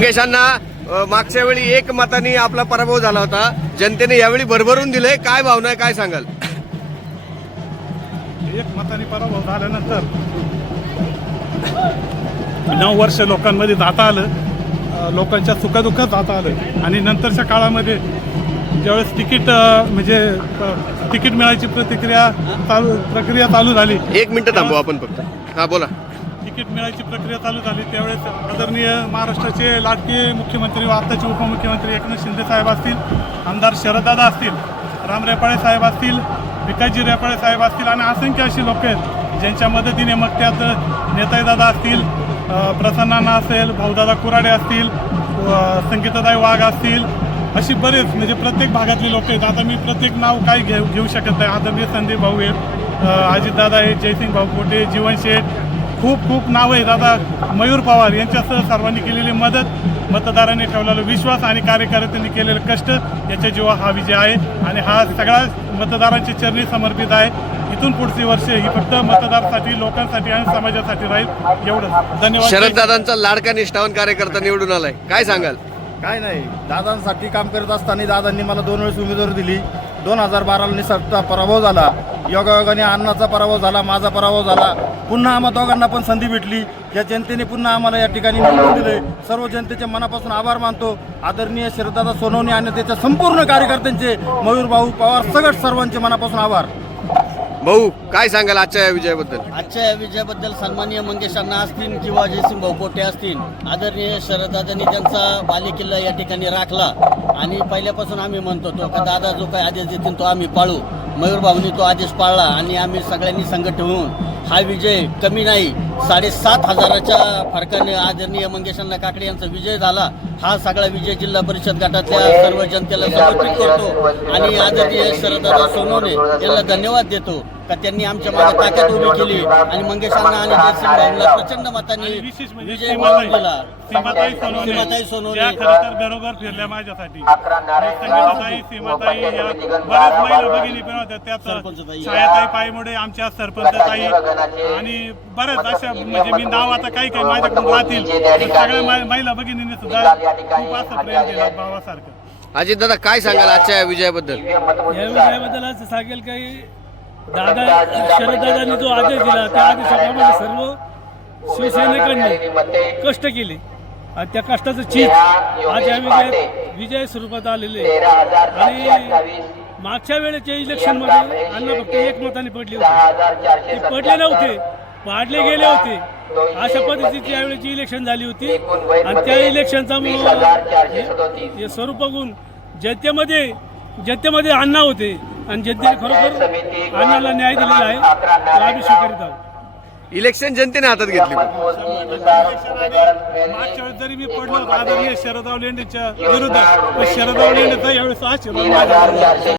केशांना अ, मागच्या वेळी एक मताने आपला पराभव झाला होता. जनतेने यावेळी भरभरून दिले काय भावना आहे काय सांगाल? एक मताने पराभव झाल्यानंतर नऊ वर्ष लोकांमध्ये जाता आलं. लोकांच्या सुखदुःखात जाता आलं. आणि नंतरच्या काळामध्ये ज्यावेळेस तिकीट म्हणजे तिकीट मिळायची प्रतिक्रिया चालू प्रक्रिया चालू झाली. एक मिनिट थांबू आपण फक्त. हा बोला. तिकीट मिळायची प्रक्रिया चालू झाली. त्यावेळेस आदरणीय महाराष्ट्राचे लाडके मुख्यमंत्री व आत्ताचे उपमुख्यमंत्री एकनाथ शिंदे साहेब असतील आमदार शरददादा असतील राम रेपाळे साहेब असतील विकासजी रेपाळे साहेब असतील आणि असंख्य अशी लोक आहेत ज्यांच्या मदतीने मग त्यात नेताईदादा असतील प्रसन्नाना असेल भाऊदादा कुराडे असतील संगीतादाई वाघ असतील अशी बरेच म्हणजे प्रत्येक भागातले लोक आहेत. आता मी प्रत्येक नाव काय घेऊ घेऊ शकत नाही. आदरणीय संदीप भाऊ आहेत अजितदादा आहेत जयसिंग भाऊ कोटे जीवन शेठ खूप खूप नावं आहेत. आता मयूर पवार यांच्यासह सर्वांनी केलेली मदत मतदारांनी ठेवलेला विश्वास आणि कार्यकर्त्यांनी केलेले कष्ट याच्या जीवा हा विजय आहे. आणि हा सगळा मतदारांच्या चरणी समर्पित आहे. इथून पुढची वर्ष ही फक्त मतदारासाठी लोकांसाठी आणि समाजासाठी राहील एवढंच. धन्यवाद. शरददादांचा लाडका निष्ठावान कार्यकर्ता निवडून आलाय. काय सांगाल? काय नाही. दादांसाठी काम करत असताना दादांनी मला दोन वेळेस उमेदवारी दिली. दोन हजार बाराला निसर्गचा पराभव झाला. योगायोगाने अण्णाचा पराभव झाला माझा पराभव झाला. पुन्हा आम्हा दोघांना पण संधी भेटली. या जनतेने पुन्हा आम्हाला या ठिकाणी निवडून दिले. सर्व जनतेचे मनापासून आभार मानतो. आदरणीय श्रद्धादा सोनवणे आणि त्याच्या संपूर्ण कार्यकर्त्यांचे मयूर भाऊ पवार सगळ सर्वांचे मनापासून आभार. भाऊ काय सांगाल आजच्या या विजयाबद्दल? आजच्या या विजयाबद्दल सन्माननीय मंगेश अण्णा असतील किंवा जयसिंग भाऊ कोटे असतील आदरणीय शरददादांनी त्यांचा बालेकिल्ला या ठिकाणी राखला. आणि पहिल्यापासून आम्ही म्हणतो तो का दादा जो काही आदेश देतील तो आम्ही पाळू. मयूरभाऊनी तो आदेश पाळला आणि आम्ही सगळ्यांनी संघट होऊन हा विजय कमी नाही. साडेसात हजाराच्या फरकाने आदरणीय मंगेश अण्णा काकडे यांचा विजय झाला. हा सगळा विजय जिल्हा परिषद गटातल्या सर्व जनतेला समर्पित करतो. आणि आदरणीय शरददादा सोनवणे यांना धन्यवाद देतो का त्यांनी आमच्या मागे ताकद उभी केली आणि मंगेश अण्णा आणि जयसिंग भाऊला प्रचंड मतांनी म्हणजे विजय मिळवून दिला सीमाताई सोनवणे. सीमाताई सोनवणे त्या खरं तर घरोघर फिरल्या माझ्यासाठी. संगीताताई सीमाताई या बऱ्याच महिला भगिनी पण होत्या. त्यात. छायाताई पायमुडे आमच्या सरपंचताई आणि बऱ्याच अशा म्हणजे मी नाव आता काही काही माझ्याकडून राहतील. सगळ्या मा- महिला भगिनीने सुद्धा खूप असं प्रेम दिलं भावासारखं. अजित दादा काय सांगाल आजच्या या विजयाबद्दल? या विषयाबद्दल असं सांगेल काही दादा शरददादांनी जो आदेश दिला त्या आदेशाप्रमाणे सर्व शिवसैनिकांनी कष्ट केले. आणि त्या कष्टाचं चीज आज या विजय विजय स्वरूपात आलेले आहे. आणि मागच्या वेळेच्या इलेक्शनमध्ये अण्णा फक्त एक मताने पडले होते. ते पडले नव्हते. पाडले गेले होते. अशा पद्धतीची यावेळेची इलेक्शन झाली होती. आणि त्या इलेक्शनचा हे स्वरूप बघून जनतेमध्ये जनतेमध्ये अण्णा होते. आणि जनतेने खरोखर अण्णाला न्याय दिलेला आहे. तो आम्ही स्वीकारत आहोत. इलेक्शन जनतेने हातात घेतली. मागच्या वेळेस जरी मी पडलो होतो आदरणीय शरदराव लेंडेच्या विरोधात पण शरदराव लेंडेचा यावेळेस आशीर्वाद.